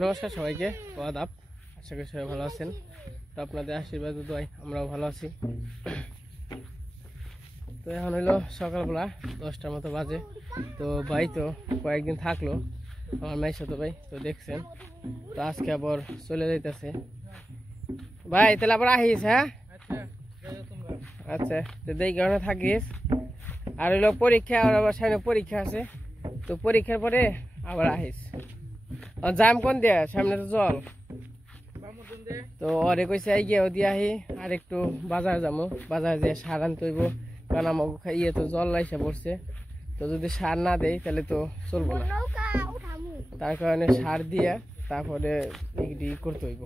নমস্কার সবাইকে, আদাব। আশা করি সবাই ভালো আছেন। তো আপনাদের আশীর্বাদ দোয়াই আমরাও ভালো আছি। তো এখন হইলো সকালবেলা 10টার মতো বাজে। তো ভাই তো কয়েকদিন থাকলো, আমার মায়ের সাথে ভাই তো দেখছেন। তো আজকে আবার চলে যাইতেছে ভাই, তাহলে আবার আহিস। হ্যাঁ আচ্ছা, তো এই কারণে থাকিস। আর হইলো পরীক্ষা, আর আবার সামনে পরীক্ষা আছে, তো পরীক্ষার পরে আবার আহিস। জাম কোন দিয়া, সামনে তো জল। তো ওরে কইছে গিয়েও দিয়ে আহি, আর একটু বাজার যাবো, বাজার দিয়ে সার আনতে হইব, কারণ আমাকে ইয়ে তো জল লাইসা পড়ছে। তো যদি সার না দেয় তাহলে তো চলবো না, তার কারণে সার দিয়া তারপরে করতে হইব।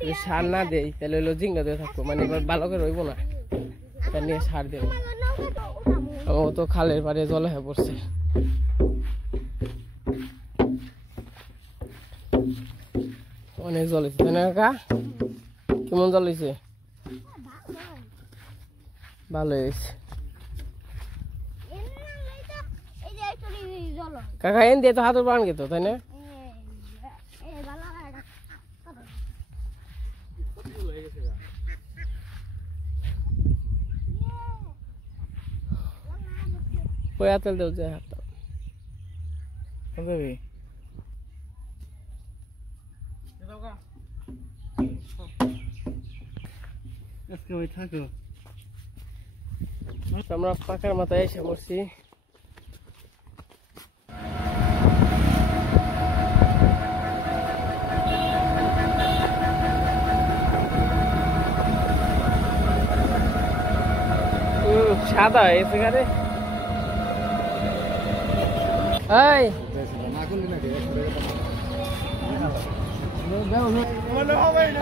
যদি সার না দেয় তাহলে হইলো জিঙ্গা দিয়ে থাকবো, মানে এবার ভালো করে রইব না, তার নিয়ে সার দেবো। ও তো খালের পাড়ে জল হয়ে পড়ছে। অনেক জল হয়েছে, তাই না কাকা? কেমন জল হয়েছে? ভালো হয়েছে কাকা। এন দিয়ে তো হাতের বান গেত, তাই না? ওই হাতেল দেও যে হাতটা আমরা পাকার মাথায় এসে পড়ছি। সাদা হয়েছে গাড়ি।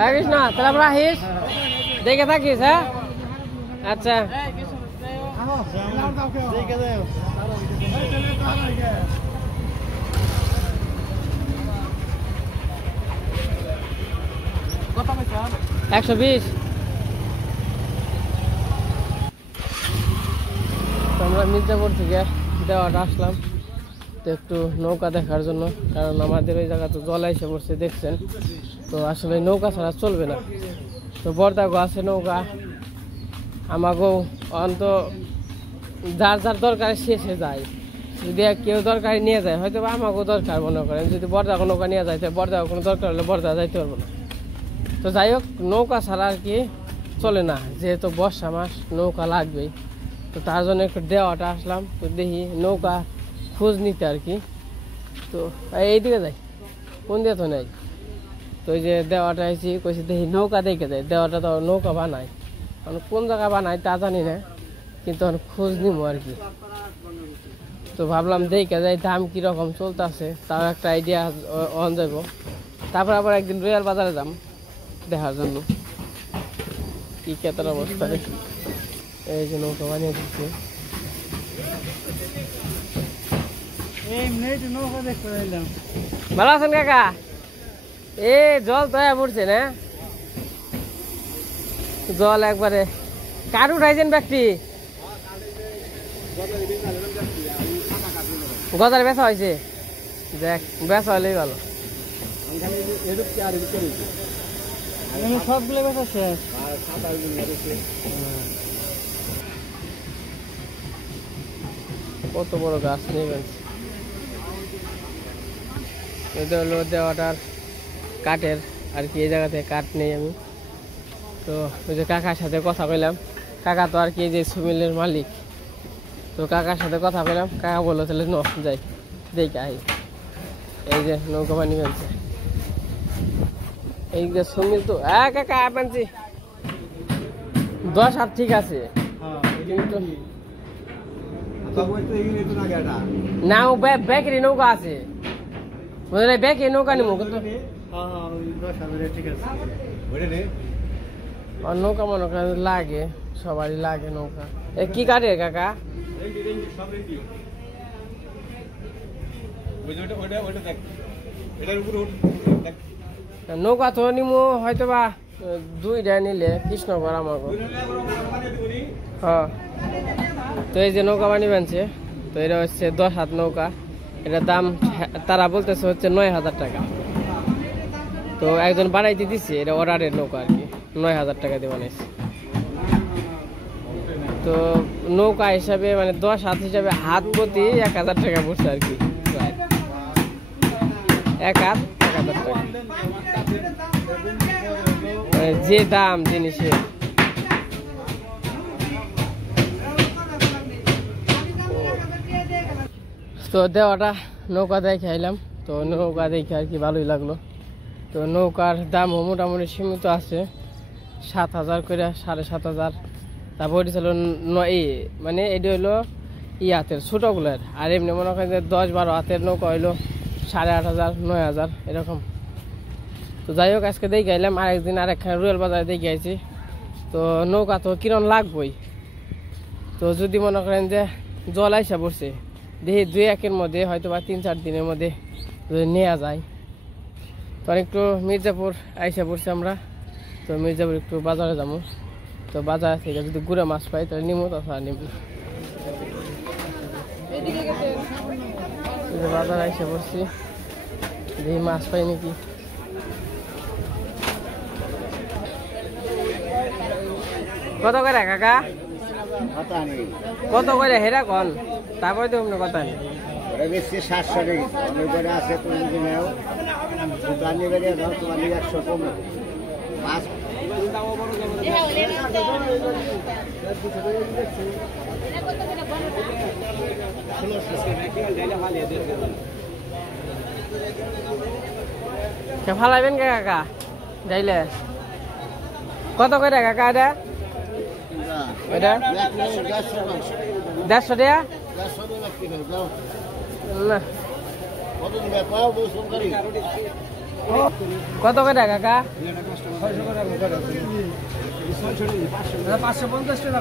থাকিস না, তাহলে আমরা আহিস, দেখে থাকিস। হ্যাঁ আচ্ছা, কত পয়সা? 120। আমরা মির্জাপুর থেকে দেওয়াটা আসলাম তো একটু নৌকা দেখার জন্য, কারণ আমাদের ওই জায়গা তো জল এসে পড়ছে দেখছেন। তো আসলে নৌকা ছাড়া চলবে না। তো বর্দাগো আছে নৌকা, আমাকেও অন্ত যার যার দরকার শেষে যায়। যদি কেউ দরকারি নিয়ে যায়, হয়তো আমাকেও দরকার মনে করেন, যদি বর্দাগো নৌকা নিয়ে যায়, বর্দাগো কোনো দরকার হলে বর্দা যাইতে পারবো না। তো যাই হোক, নৌকা ছাড়া আর কি চলে না, যেহেতু বর্ষা মাস নৌকা লাগবেই। তো তার জন্য একটু দেওয়াটা আসলাম, তো দেখি নৌকা খোঁজ নিতে আর কি। তো এইদিকে যাই, কোন দিয়ে তো নেই। তো ওই যে দেওয়াটা আইছি, কইছি দেখি নৌকা দেখে যায়। দেওয়াটা তো নৌকা বানায়, কোন জায়গায় বানায় তা জানি না, কিন্তু খোঁজ নিবো আর কি। তো ভাবলাম দেখে যাই দাম কীরকম চলতেছে, তাও একটা আইডিয়া অন যাব। তারপর আবার একদিন রয়্যাল বাজারে যাম দেখার জন্য কি কেতার অবস্থা। এই যে নৌকা বানিয়ে দিচ্ছে। ভালো আছেন কাকা? এ জল তো পড়ছে না, জল একবারে। কার উঠাইছেন ব্যক্তি? গজার বেচা হয়েছে, দেখ বেচা হলেই ভালো। সবগুলো বেচা শেষ। কত বড় গাছ নেবেন। এটা হলো দেওয়াটার কাঠের আর কি, এই জায়গা থেকে কাঠ নেই আমি। তো ওই যে কাকার সাথে কথা কইলাম, কাকা তো আর কি এই যে সুমিলের মালিক। তো কাকার সাথে কথা কইলাম, কাকা বললো তাহলে ন যাই দেখে আই। এই যে নৌকা পানি ফেলছে, এই যে সুমিল। তো কাকা পানছি 10 হাত ঠিক আছে, কিন্তু না ও ব্যাকেরি নৌকা আছে, ব্যাকে নৌকা নিবো, কিন্তু নৌকা মনে করেন লাগে, সবারই লাগে নৌকা। কি কাঠে কাকা? নৌকা তো নিমু হয়তো বা 2টা নিলে কৃষ্ণগর আমাকে। হ্যাঁ, তো এই যে নৌকা বানিয়ে বানছে, তো এটা হচ্ছে 10 হাত নৌকা। এটার দাম তারা বলতেছে হচ্ছে 9,000 টাকা। তো একজন বানাইতে দিচ্ছে, এটা অর্ডারের নৌকা আর কি, 9,000 টাকা দিয়ে বানাইছে। তো নৌকা হিসাবে মানে 10 হাত হিসাবে হাত প্রতি 1,000 টাকা পড়ছে আর কি, এক হাত 1,000 টাকা, যে দাম জিনিসের। তো দেওয়াটা নৌকা দেখে আইলাম, তো নৌকা দেখে আর কি ভালোই লাগলো। তো নৌকার দামও মোটামুটি সীমিত আছে, 7,000 করে, 7,500। তারপর এটি ছিল মানে এটি হইলো হাতের ছোটোগুলোর, আর এমনি মনে করেন যে 10-12 হাতের নৌকা হইলো 8,500, 9,000 এরকম। তো যাই হোক, আজকে দেখে আইলাম, আরেকদিন আরেকখানে রুয়েল বাজারে দেখে আইছি। তো নৌকা তো কিরণ লাগবই, তো যদি মনে করেন যে জল আইসা পড়ছে, দেখি 2-1 মধ্যে হয়তো বা 3-4 দিনের মধ্যে যদি নেওয়া যায়। তো একটু মির্জাপুর আইসা পড়ছি আমরা, তো মির্জাপুর একটু বাজারে যাবো। তো বাজার থেকে যদি গুড়া মাছ পাই তাহলে নিমো, তাছাড়া নিব। বাজার আইসা পড়ছি, দেখি মাছ পাই নাকি। কত করে কাকা? কত করে হেরা কন, তারপরে তো কথা নেই। 700 টাকা আছে, তুমি যদি নেও তোমার 100 কম মাছ। ফালাইবেন কে কাকা যাইলে? কত করে কাকা এটা? এটা 150 টাকা না। কত করে কাকা? 550 টাকা।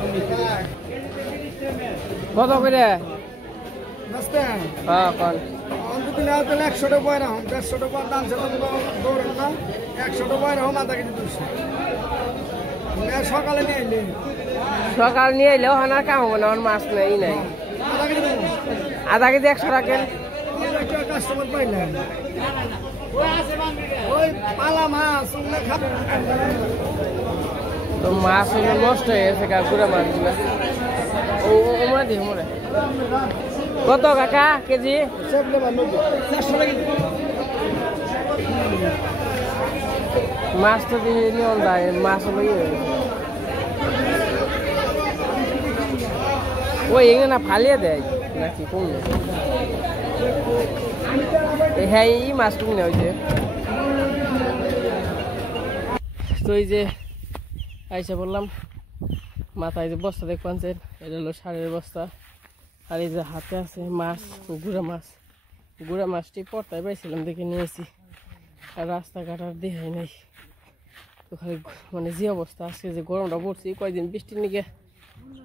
কত করে? হ্যাঁ কন 100 টাকা পয়রা, 150 টাকা দাম সেটা দৌড়েন না, 100 টাকা পয়রা আধা কেজি 200। সকালে নিয়ে এলে, সকাল নিয়ে এলেও হানার কাম হবে না, মাছ নেই নাই। আধা কেজি 100 রাখেন। কাস্টমার পাইলেন ওই পালা মাছ খাবে। তো মাছ হইলে নষ্ট হয়ে গেছে, গুড়া মাছগুলো। ও দেখি মরে। কত কাকা কেজি? 400 টাকা। মাছ তো দিয়ে নিয়ন যায়, মাছ হলো ওই এগুলো না ফালিয়ে দেয় নাকি কোন? হ্যাঁ এই মাছটুকু না হয়েছে। তো এই যে আইসা বললাম, মাথায় যে বস্তা দেখ পাচ্ছেন, এটা হলো সারের বস্তা। আর এই যে হাতে আছে মাছ, গুড়া মাছটি পড়তায় পাইছিলাম দেখে নিয়েছি, আর রাস্তাঘাট আর দেখাই নাই। তো খালি মানে যে অবস্থা আজকে যে গরমটা পড়ছে, কয়েকদিন বৃষ্টির নিকে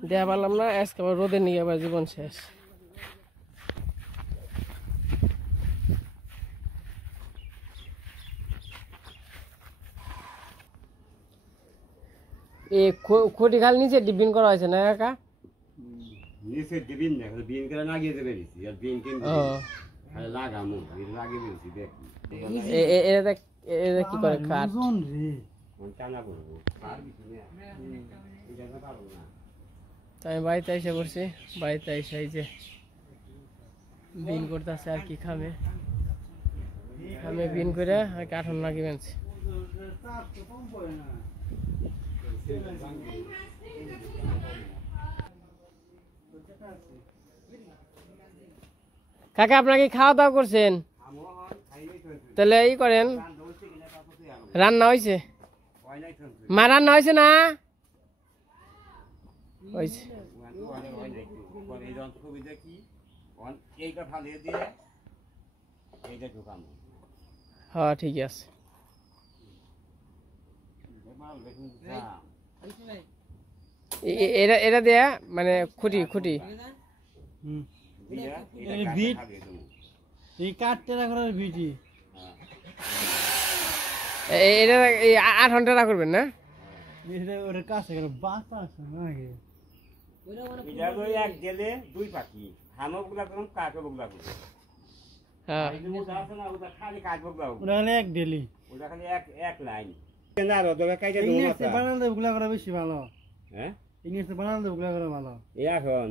দেয়া পারলাম না, আজকে আবার রোদের নিকে আবার জীবন শেষ। এই খুঁটি খাল নিচে ডিবিন করা হয়েছে না কাকা? নিচে ডিবিন না, বিন করে লাগিয়ে দেবে দিছি, আর বিন কিন লাগামু, লাগিয়ে দিছি দেখ। এটা কি করে কাট? টানা করবো আর কিছু না, এটা না পারবো না। আমি বাড়িতে এসে পড়ছি, বাড়িতে এসে এই যে বিন করতেছে আর কি খামে বিন করে আর কাঠন লাগিয়ে বেনছি। কাকা আপনাকে খাওয়া দাওয়া করছেন? তাহলে ই করেন, রান্না হয়েছে? মা রান্না হয়েছে না? হয়েছে। হ্যাঁ ঠিক আছে। এটা দেয়া মানে খুঁটি এটা 8 ঘন্টা না করবেন না? ওটা খালি এক লাইন না রোদে কাইটা দেবো ইংলিশে বানালে ওগুলা করা বেশি ভালো হ্যাঁ ইংলিশে বানালে ওগুলা করা ভালো এখন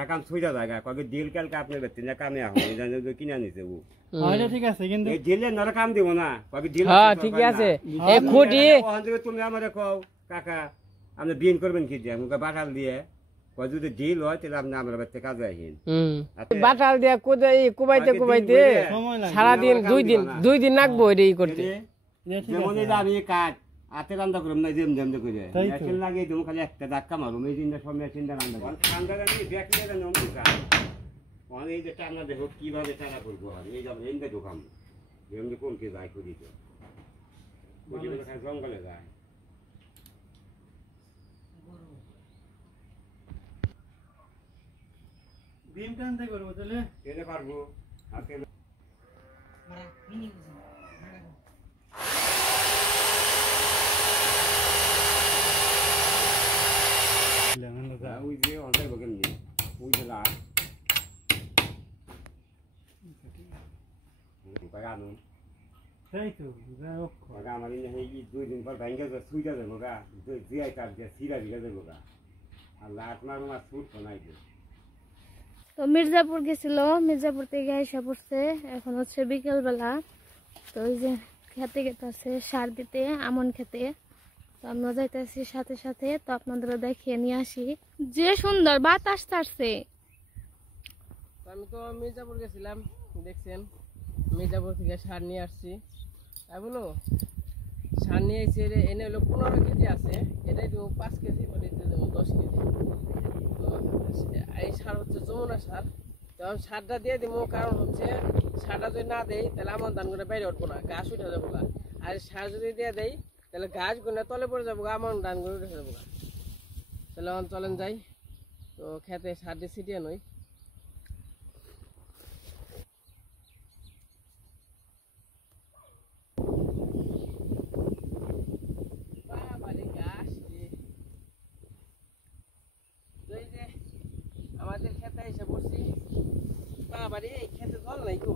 ঢাকান ছুঁজা জায়গা কয়েক দিল কালকে আপনার ব্যক্তি না কামে এখন কিনে আনিছে ও এটা ঠিক আছে কিন্তু এই দিলে নরে কাম দিব না কয়েক দিল হ্যাঁ ঠিক আছে এই খুঁটি তুমি আমারে কও কাকা আপনি বিন করবেন কি দিয়ে মুখে বাটাল দিয়ে কয় যদি ডিল হয় তাহলে আপনি আমার বাড়িতে কাজে আসেন বাটাল দিয়া কুবাইতে সময় লাগে সারাদিন 2 দিন লাগবো এটাই করতে যেমন এই যে আমি কাঠ হাতে রান্না করুম না যেম যেম করে মেশিন লাগিয়ে দেবো খালি একটা ধাক্কা মারুম এই দিনটা সব মেশিনটা রান্না করুন ঠান্ডা জানি দেখলে নমুন কাজ এই যে টানা দেখো কিভাবে টানা করবো এই যাবো এনকে ঢোকাম এমনি কোনকে যায় করি তো জঙ্গলে যায় বিম টানতে করবো তাহলে কেনে পারবো হাতে ওই যে অন্যায় বকেন নি ওই যে লাগ আনুন তাই তো যাই হোক আমার এই 2 দিন পর ভেঙে যাবে সুইটা যাবো গা জিয়াই কাপ দিয়ে সিরা দিকে যাবো গা আর লাট মারুম আর সুট নাই তো মির্জাপুর গেছিল মির্জাপুর থেকে এসে পড়ছে এখন হচ্ছে বিকেলবেলা তো ওই যে খেতে গেতেছে সার দিতে আমন খেতে তো আমরা যাইতেছি সাথে সাথে তো আপনাদেরও দেখিয়ে নিয়ে আসি যে সুন্দর বাতাস ছাড়ছে আমি তো মির্জাপুর গেছিলাম দেখছেন মির্জাপুর থেকে সার নিয়ে আসছি বলো সার নিয়ে এসে এনে হলো 15 কেজি আছে এটাই দেবো 5 কেজি বলে দেবো 10 কেজি তো এই সার হচ্ছে যমুনা সার তখন সারটা দিয়ে দিব কারণ হচ্ছে সারটা যদি না দেয় তাহলে আমার ধান করে বাইরে উঠবো না গাছ উঠে যাবো গা আর সার যদি দিয়ে দেয় তাহলে গাছ গুনে তলে পড়ে যাবো গা আমার ধান করে উঠে যাবো গা তাহলে চলেন যাই তো খেতে সার দিয়ে ছিটিয়ে নই আমাদের খেতে এসে পড়ছি বাবারে এই খেতে জল নাই গো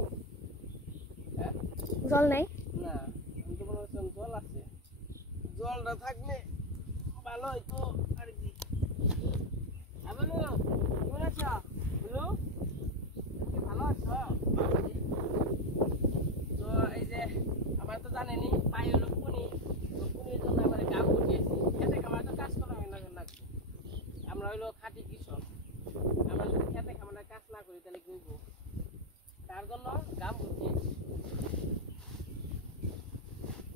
জল নাই না কিন্তু মনে হচ্ছে জল আছে জলটা থাকলে ভালো হইতো আর কি বলো কেমন আছো বলো ভালো আছো তো এই যে আমার তো জানেনি পাই হলো পুনি তো পুনির জন্য আমার কাম করতেছি খেতে খাবার তো কাজ করা হয় না আমরা হইলো খাঁটি কৃষক আমরা যদি খেতে খামারে কাজ না করি তাহলে কি হইব তার জন্য গাম করছি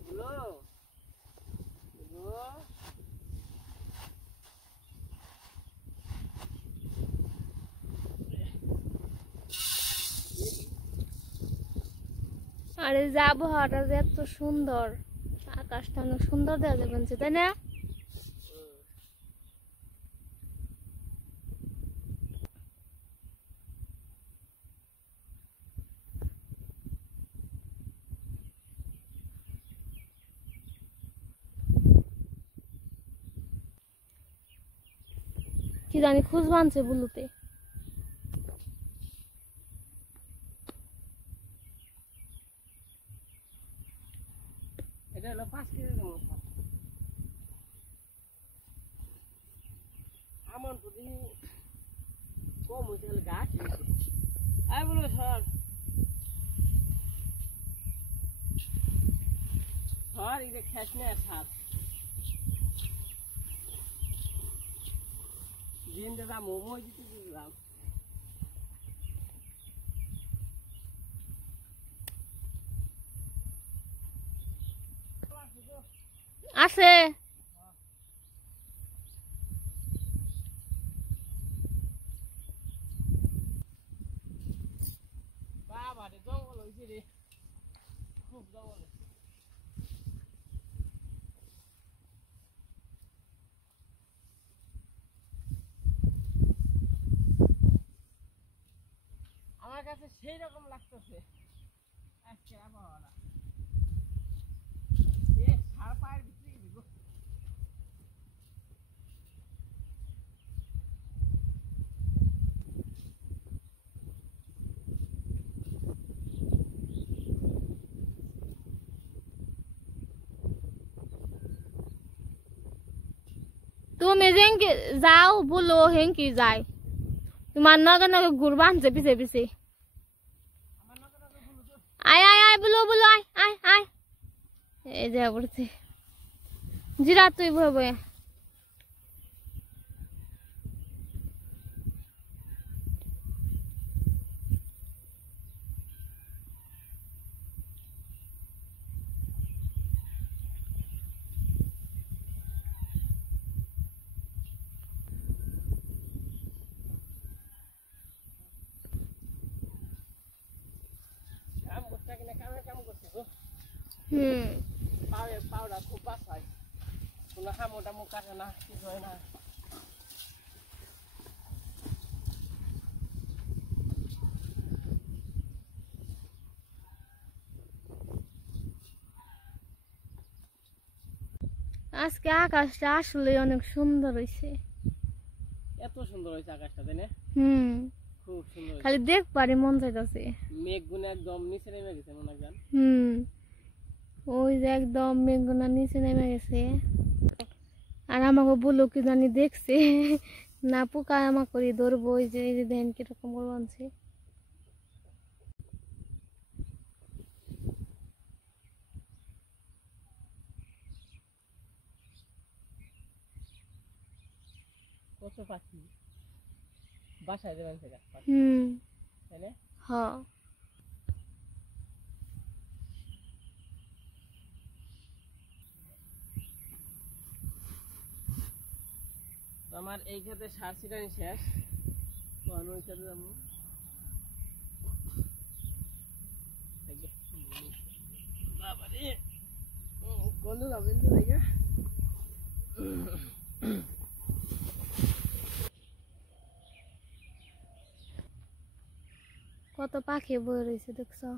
বুঝলো আর এই যে আবহাওয়াটা যে এত সুন্দর আকাশটা অনেক সুন্দর দেখা যাচ্ছে তাই না কি জানি খুঁজ বানছে বুলুতে এটা হলো 5 কেজি মতো আমন তো দিন কম হয়েছে গাছ বলো সর এই যে খেস নেই সার দিনটা দাম মোমো দিতে দিলাম আছে বাবা রে জঙ্গল হয়েছে রে খুব জঙ্গল আমার কাছে সেই রকম লাগতেছে আজকে আবহাওয়াটা তুমি হেঙ্কি যাও বলো হেঙ্কি যায় তোমার নগে নগে ঘুরবা আনছে পিছে পিছে আয় আয় আয় বলো বলো আয় আয় আয় এই যে পড়ছে জিরা তুই বয়ে বয়ে পাউডার খুব বাসায় কোনো হামোটা মুখ কাটে না কিছু হয় না আজকে আকাশটা আসলে অনেক সুন্দর হয়েছে এত সুন্দর হয়েছে আকাশটা তাই না খুব সুন্দর খালি দেখ পারি মন চাইতেছে মেঘ গুনে একদম নিচে নেমে গেছে মনে হয় ওই যে একদম মেঘগুনা নিচে নেমে গেছে আর আমাকে বললো কি জানি দেখছে না পোকা আমাকে করে ধরবো ওই যে দেখেন কিরকম করে আনছে কত পাখি বাসায় দেবেন সেটা তাই না হ্যাঁ আমার এই ক্ষেত্রে সার ছিটানি শেষ তো আমি ওই ক্ষেত্রে যাবো বাবারে গন্ধ যাবেন তো জায়গা কত পাখি বয়ে রয়েছে দেখছো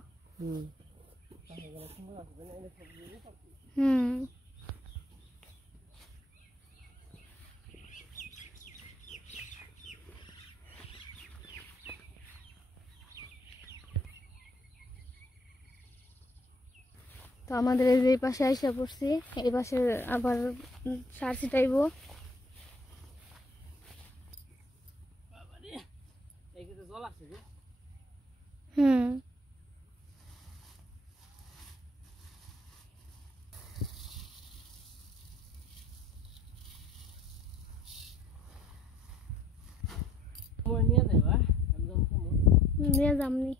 তো আমাদের এই যে পাশে আইসা পড়ছি এই পাশে আবার সার ছিটাইবো জল আছে গো নিয়ে যাবা নিয়ে যামনি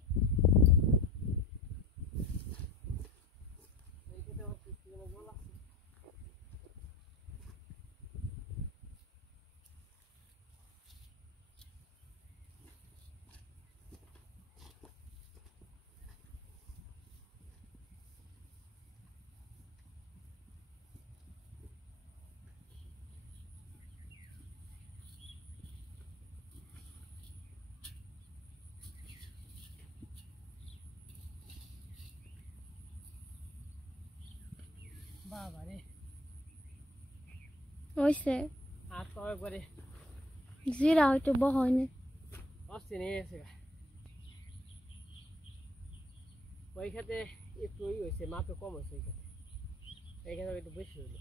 বাবারে হইছে আর তো একবারে জিরা হয়তো বহয়নি অস্থি নিয়ে গেছে ওই খেতে একটু ই হয়েছে মাত্র কম হয়েছে ওই খেতে এই খেতে একটু বেশি হইলো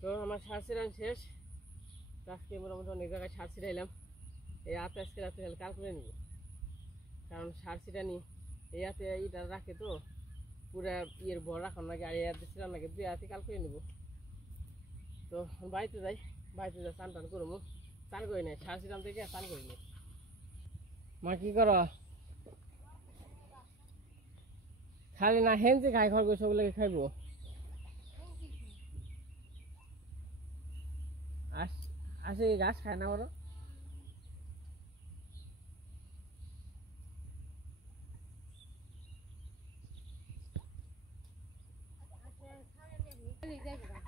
তো আমার সার ছিটান শেষ আজকে মোটামুটি অনেক জায়গায় সার ছিটাইলাম এই হাতে আজকে রাতে কাল করে নিব কারণ সার ছিটানি এই হাতে ইটা রাখে তো পুরা ইয়ের ভর রাখার লাগে আর এই হাতে ছিটান লাগে দুই হাতে কাল করে নিব তো বাড়িতে যাই চান টান করবো চান করি নাই সার ছিটান থেকে চান করি নাই মা কি করো খালি না হেন যে খাই খরগোশ সবগুলোকে খাইবো আসে গাছ খায় না বড় যাইবো